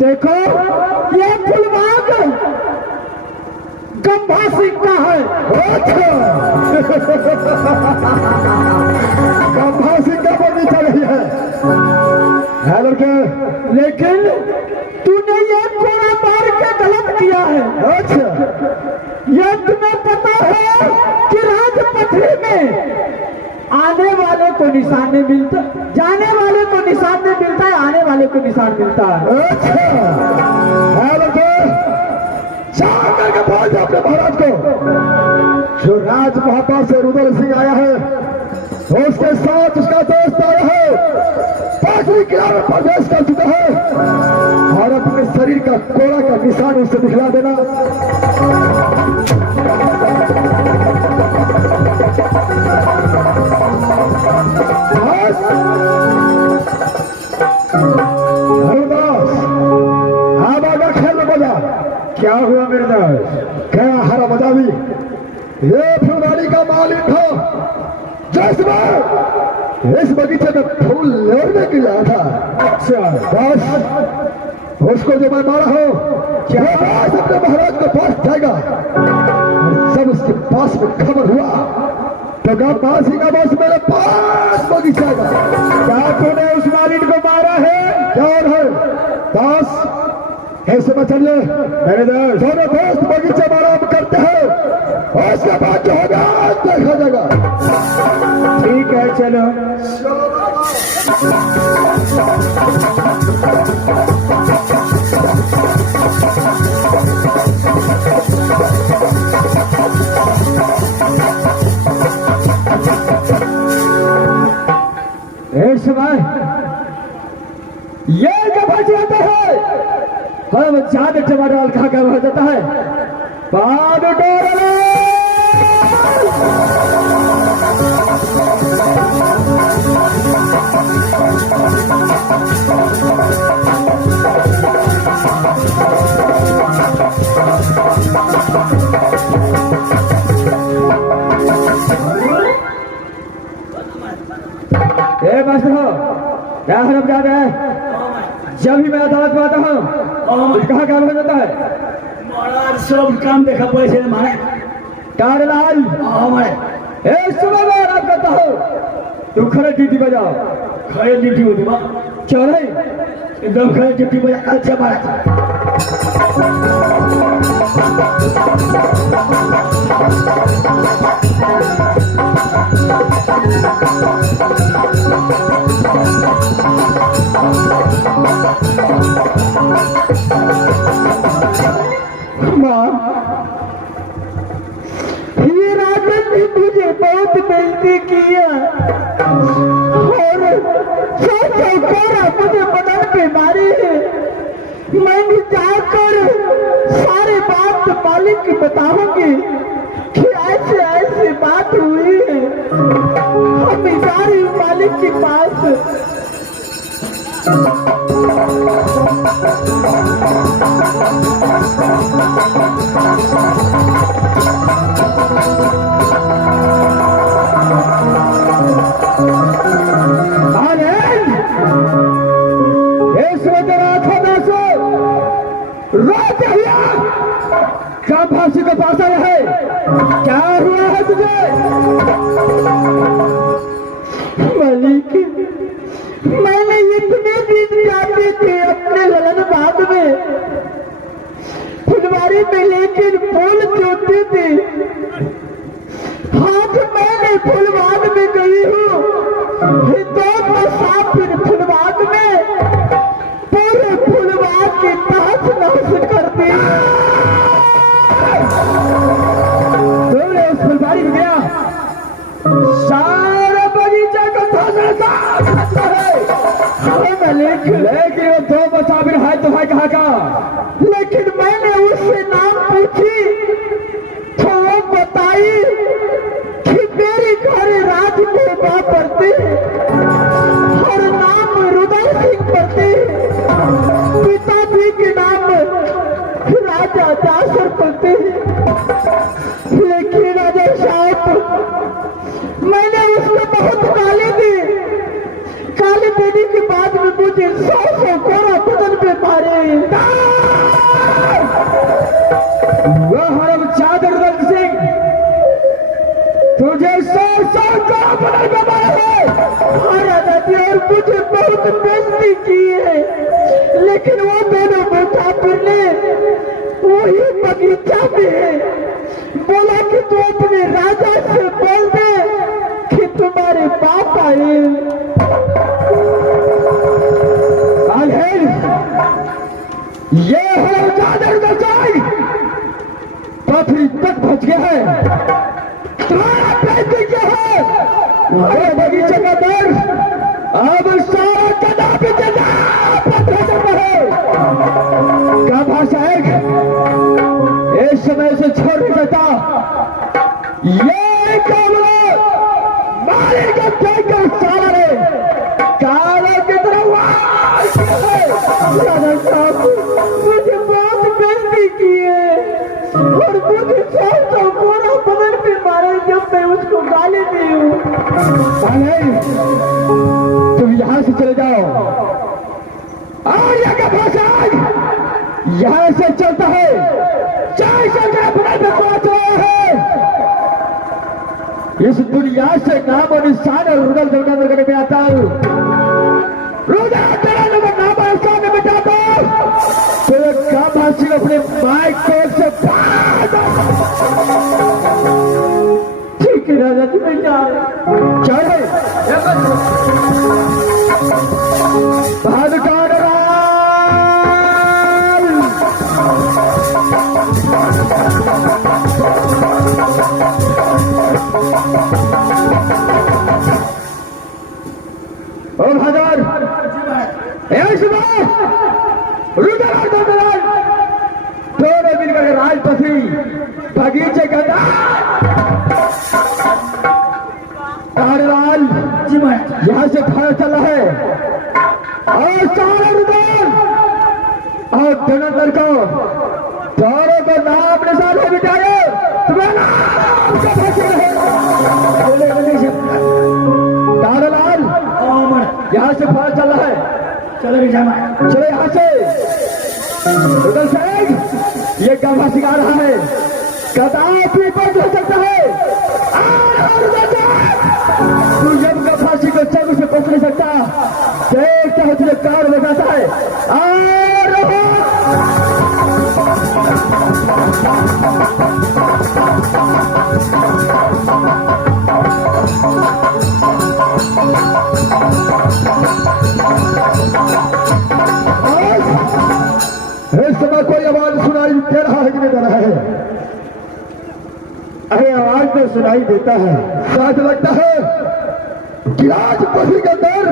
देखो ये फुलबाग गंभा सिंह का है। गंभा सिंह का बगीचा नहीं है लड़के, लेकिन तूने ये कोड़ा मार के गलत किया है। अच्छा ये तुम्हें पता है कि राजपथरी में आने वाले को निशान नहीं मिलता, जाने वाले को निशान नहीं मिलता है, आने वाले को निशान मिलता है। अच्छा लड़के, चार करके बोल दो अपने महाराज को, जो राज महापा से रुद्र सिंह आया है, उसके साथ उसका दोस्त आया है, पाटली किला में प्रवेश कर चुका है, और अपने शरीर का कोड़ा का निशान उससे दिखला देना। हरदास अब आगा खेल में बजा। क्या हुआ मेरे दास? क्या हरा मजावी? ये फुलवाड़ी का मालिक था जिसमें इस बगीचे में फूल लेने के लिए आया था। अच्छा बस उसको जो मैं मारा हो, क्या बात अपने महाराज के पास जाएगा, और जब उसके पास में खबर हुआ तो गंभा सिंह का बस मेरे पास बगीचा आएगा। क्या तूने उस मालिक को मारा है? क्या है दास, ऐसे में चलिए मेरे दोस्त, दोनों दोस्त बगीचे में आराम करते हैं, और उसके बाद जो होगा देखा जाएगा। ठीक है चलो। इस समय ये जब जाता है हम ज्यादा टमाटर खा कर हो जाता है। बाद बस हो क्या हरम जा रहा है। जब भी मैं अदालत में आता हूँ कहाँ काम हो जाता है? महाराज सब काम देखा पैसे मारे तारलाल सुबह में आराम करता हूँ, तू खड़े ड्यूटी पे जाओ। खड़े ड्यूटी होती बा चल एकदम खड़े ड्यूटी पे अच्छा ये राजन ने मुझे बहुत बेइज्जती की है, और मुझे बदन पे मारी है। मैंने जाकर सारे बात मालिक की बताऊंगी कि ऐसे ऐसी बात हुई है। हम जा रही हूँ मालिक के पास। फांसी के पास आया है, क्या हुआ है तुझे? मालिक, मैंने इतने दिन जाते थे अपने ललन बाग में फुलवारी में, लेकिन फूल चोते थे। आज मैंने फुलबाग में गई हूँ, दो मुसाफिर फुलबाग में पूरे फुलबाग की तहस नहस कर दी। उस फुलबाड़ी में गया, सारा बगीचा का लेकिन वो दो मुसाफिर है तो भाई कहाँ का? लेकिन मैंने उससे नाम पूछी तो वो बताई कि मेरे घर राज को पड़ती और नाम रुदल सिंह पड़ती, पिताजी के नाम राजा जासर पड़ते। लेकिन राजा साहब, मैंने उसको बहुत गाली दी। गाली देने के बाद में मुझे 100 कोड़ा बदन पे मारे। मुझे बहुत बेइज्जती की है, लेकिन वो दोनों मुसाफिर ने वही बगीचा में बोला कि तू अपने राजा से बोल दे कि तुम्हारे बाप आए। ये है चादर का जाए पथरी तक बच गया है, तुम्हारा बेइज्जती क्या है? हमारे बगीचे का दर अब सारा कदा भी है। क्या भाषा है इस समय से छोड़ नहीं सकता, ये कामला मारेगा फेंकर सारा रे काला की तरह मुझे बहुत बेइज्जती की है और मुझे पूरा बदन पे मारा जब मैं उसको गाली दी हूँ। तुम यहाँ से चले जाओ और यहाँ भाषा यहाँ से चलता है चाहे शंकर पे पहुंच रहे हैं। इस दुनिया से नाम और निशान और रुदल जगह करने में आता हूँ, रुदल तेरा नाम और निशान में मिटाता हूँ। तो काम हासिल अपने माइक कोट से ठीक है राजा जी मैं जा चले और हजार दोनों मिलकर राजपथी बगीचे का तारलाल यहाँ से खड़ा चला है और सारा रुदल और धनंतर को दोनों को नाम निशान में बिठाए। तुम्हें नाम का तारलाल यहाँ से खड़ा चल रहा है, चले चले यहाँ से रुदल साहब ये गामा सिखा रहा है कदापि ऊपर हो सकता है। तू जब का फांसी को चंग से पहुंच नहीं सकता, देखता है तुझे कार लगाता है इस समय कोई आवाज सुनाई दे रहा है कि नहीं दे रहा है? अरे आवाज तो सुनाई देता है, शायद लगता है कि आज पति के अंदर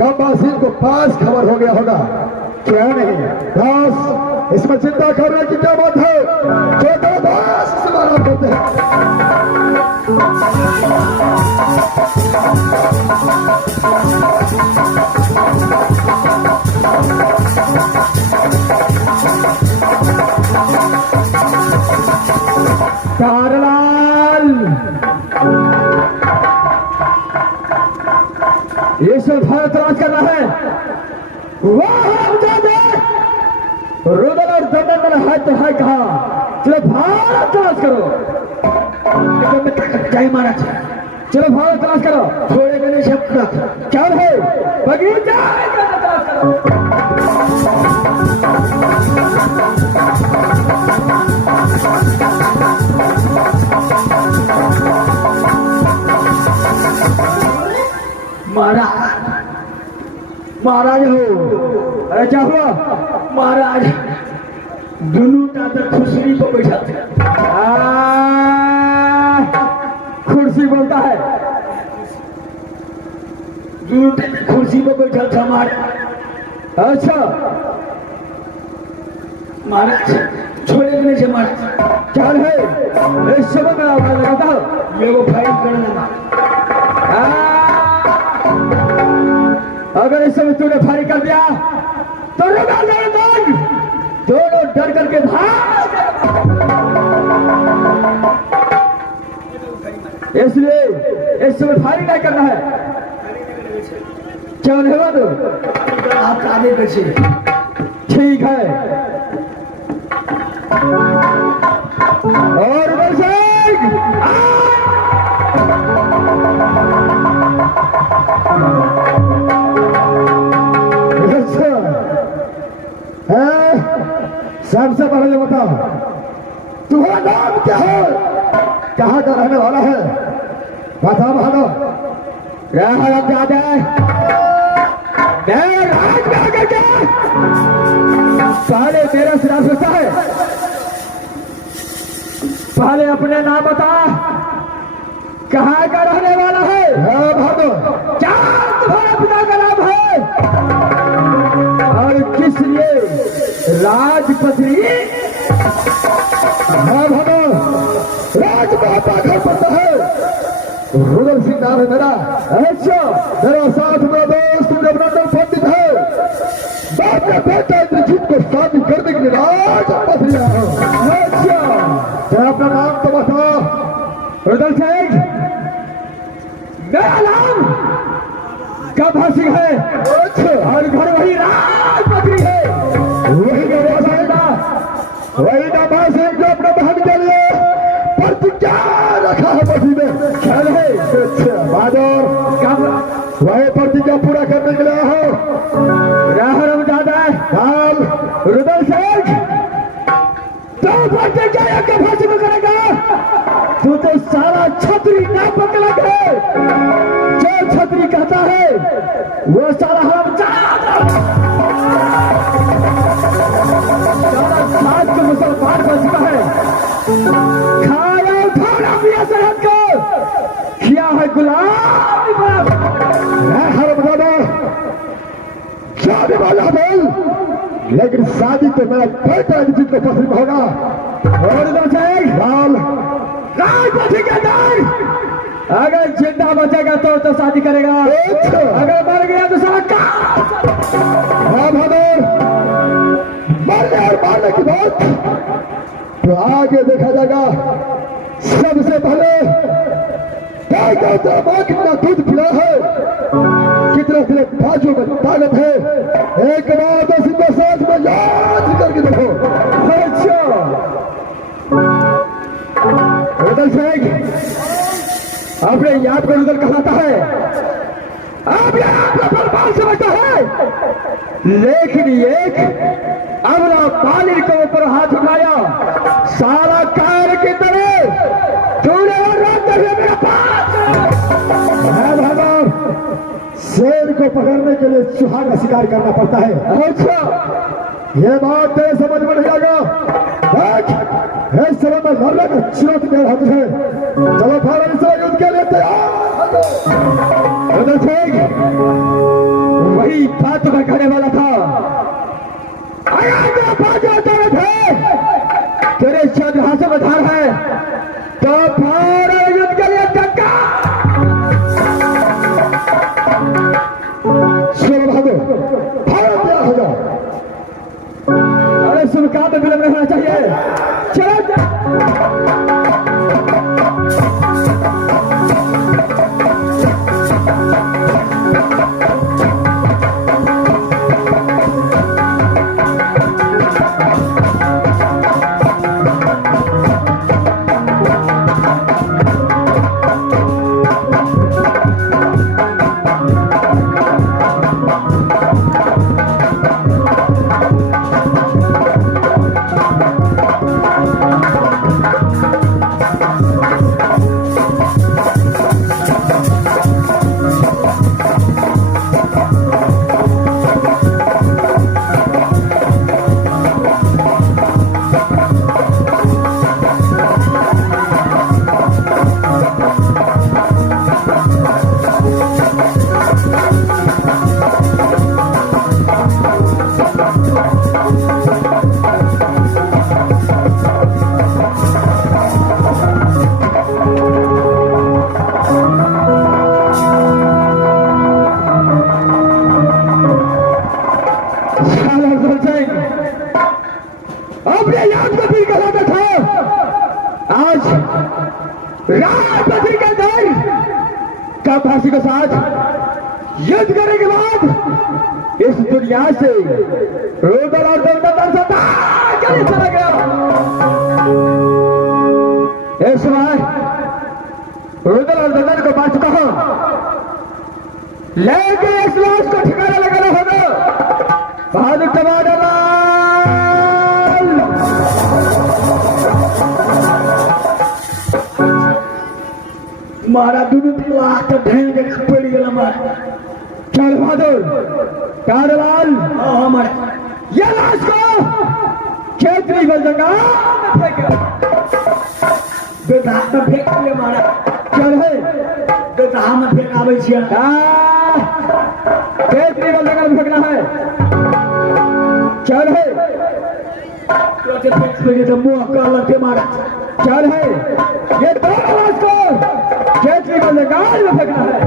गांववासियों को पास खबर हो गया होगा। क्या नहीं बस इसमें चिंता करने की क्या बात है, छोटा दास समारोह करते हैं। तारलाल ये सब भारत राज करना है, रुदल और दंडन है तो है कहा, चलो भारत राज करो। जय महाराज चलो भारत राज करो, थोड़े मैंने शब्द क्या है बगीचा राज करो। महाराज हो, अरे क्या हुआ महाराज? दोनों टाटा खुर्सी पर बैठा थे। खुर्सी बोलता है, दोनों खुर्सी पर बैठा था महाराज। अच्छा महाराज छोड़े नहीं से महाराज, क्या है इस समय में आवाज लगाता हूँ, ये वो फाइट करना। अगर इस समय तूने फायरिंग कर दिया तो दोनों डर करके भाग, इसलिए इस समय फायरिंग नहीं करना है। क्या होगा तो आप आगे कैसे ठीक है। और वैसे सबसे पहले बता, तुम्हारा नाम क्या है, कहाँ का रहने वाला है, बता बहादुर। राजा मैं राज में आकर के पहले तेरा सिरा सोचता है, पहले अपने नाम बता, कहाँ का रहने वाला है? बहादुर, क्या तुम्हारा पिता का नाम है और किस लिए राजपत्री? बहादुर, राजमाता घर पड़ता है, रुदल सिंह नाम है मेरा। अच्छा, मेरा साथ मेरा दोस्त जबरदस्त पंडित है, बाप का बेटा इंद्रजीत को शादी करने के लिए राजपत्री आया हूं। अच्छा, क्या अपना नाम तो बता। रुदल सिंह, मेरा नाम गभा सिंह है और घर वही राजपत्री है। वही गभा सिंह, वही गभा सिंह जो अपने बहन के लिए प्रतिज्ञा रखा है बसी में। चल है बहादुर, वही प्रतिज्ञा पूरा करने के लिए आया हूं। राहरम दादा रुदल सिंह, तो प्रतिज्ञा के फांसी में करेगा, तू तो सारा छतरी ना पकड़ा है, जो छतरी कहता है वो सारा हम सारा सात के मुसलमान बन चुका है। खाया उठाना पिया सरहद को किया है गुलाम हर बहादुर शादी वाला बोल, लेकिन शादी तो मेरा बेटा इंद्रजीत को पसंद होगा। और लाल राजपत्री के अंदर अगर जिंदा बचेगा तो शादी करेगा, अगर मर गया तो सारा हाँ बहादुर, मरने और मारने की बात तो आगे देखा जाएगा। सबसे पहले माँ कितना दूध पिला है, कितने कितने बाजू में ताकत है, एक बार तो सिंह साथ में याद करके देखो। अच्छा, रुदल सिंह अपने याद को रुदल कहलाता है, अब ये आपका बर्बाद समझता है, लेकिन एक अमला बालिर के ऊपर हाथ उठाया, सारा कार की तरह तूने और रात में मेरा पास है बहादुर, शेर को पकड़ने के लिए चूहा का शिकार करना पड़ता है। अच्छा, ये बात तेरे समझ में नहीं आएगा। इस समय में लड़ने का चुनौती दे रहा तुझे। चलो फाइनल से युद्ध के लिए तैयार। रुदल सिंह, वही बात मैं कहने वाला था, अगर तेरा बाजा तेरे थे, तेरे चंद्रहास में धार है तो फाइनल युद्ध के लिए टक्का। चलो बहादुर, फाइनल तैयार हो जाओ। अरे शुभ काम में विलंब नहीं होना चाहिए, चलो। अपने याद को भी कहलाता था, आज राजपत्री के अंदर कब फांसी के साथ युद्ध करने के बाद इस दुनिया से रुदल और दलदल चले चला गया। इस बार रुदल और दलदल को मार चुका हूं, लेकिन इस लाश को ठिकाना लगाना होगा। बहादुर कमांडर मारा दुनू हाथ ढेंग के पड़ गेल मारा। चल बहादुर कारलाल हमारे ये लाश को क्षेत्रीय जंगल में फेंक बेटा में फेंक ले मारा। चल है बेटा में फेंक आवे छिया। क्षेत्रीय जंगल में फेंकना है। चल है तो फेंक फेंक तो मुंह काला के मारा। चल है ये दो लाश को क्षेत्रीय जंगल में फेंकना है।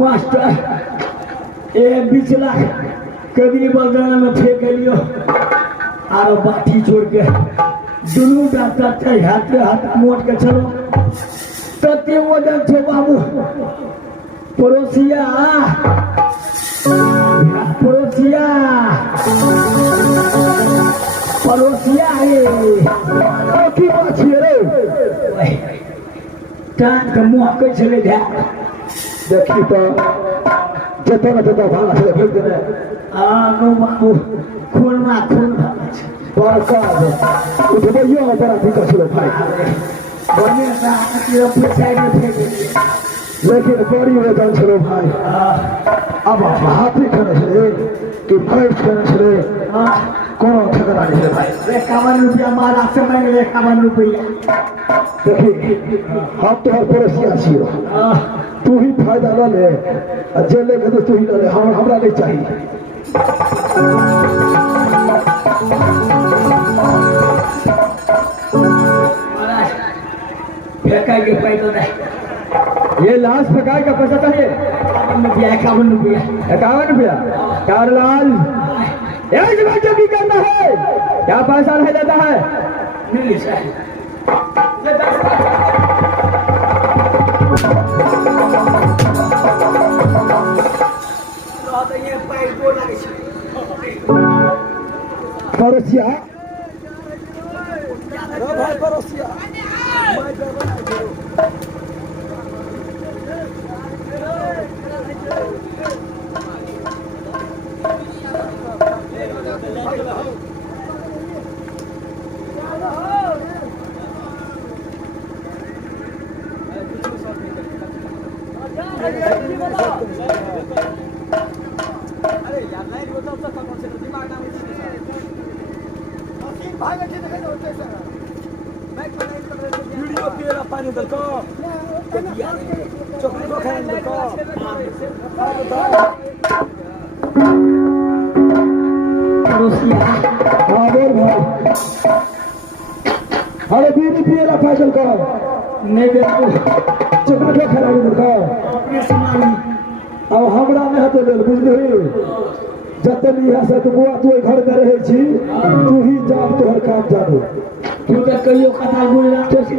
मास्टर ए बिचला कभी बगान में फेंक लियो और बाटी छोड़ के दुनू डॉक्टर हाथ मोट के चलो तते वजन छो बाबू। पड़ोसिया पड़ोसिया पड़ोसिया की बात छियै रे टांग के मुँह कैसे ले जा। देखी तो जतन जतन भाग से फेंक देने नो बाबू खून बड़का उठबैयो बड़ा दिक्कत छलो भाई। बढ़िया सा साइड में फेंक लेकिन बड़ी वजन छलो भाई। अब हाथी खड़े छले कि फाइट खड़े छले कोनो ठगरा नहीं भाई। 51 रुपया मारा से मैंने 51 रुपया। देखी हम तो हर पड़ोसिया छियो तू ही फायदा न ले जे ले के तू ही न ले हमरा नहीं चाहिए। फेंका के पैसा नहीं। ये लाश फेंकाए का पैसा चाहिए 51 रुपया 51 रुपया। कारलाल एक जगह जब करना है क्या पैसा नहीं देता है। मिली सर पड़ोसिया भाई पड़ोसिया वीडियो पिएर पानी दल्को चोक्लेट खाएर दल्को भाई अरे बीड़ी पिएर फाइसल करो नहीं देखो चॉकलेट खराब दल्को अपने सामान अब हमरा में हतो लेल बुझली जतन यहाँ से तो बुआ तू घर में रहे छी तू ही जाब तोहर काम जानो तू तो कहियो कथा गुजरात से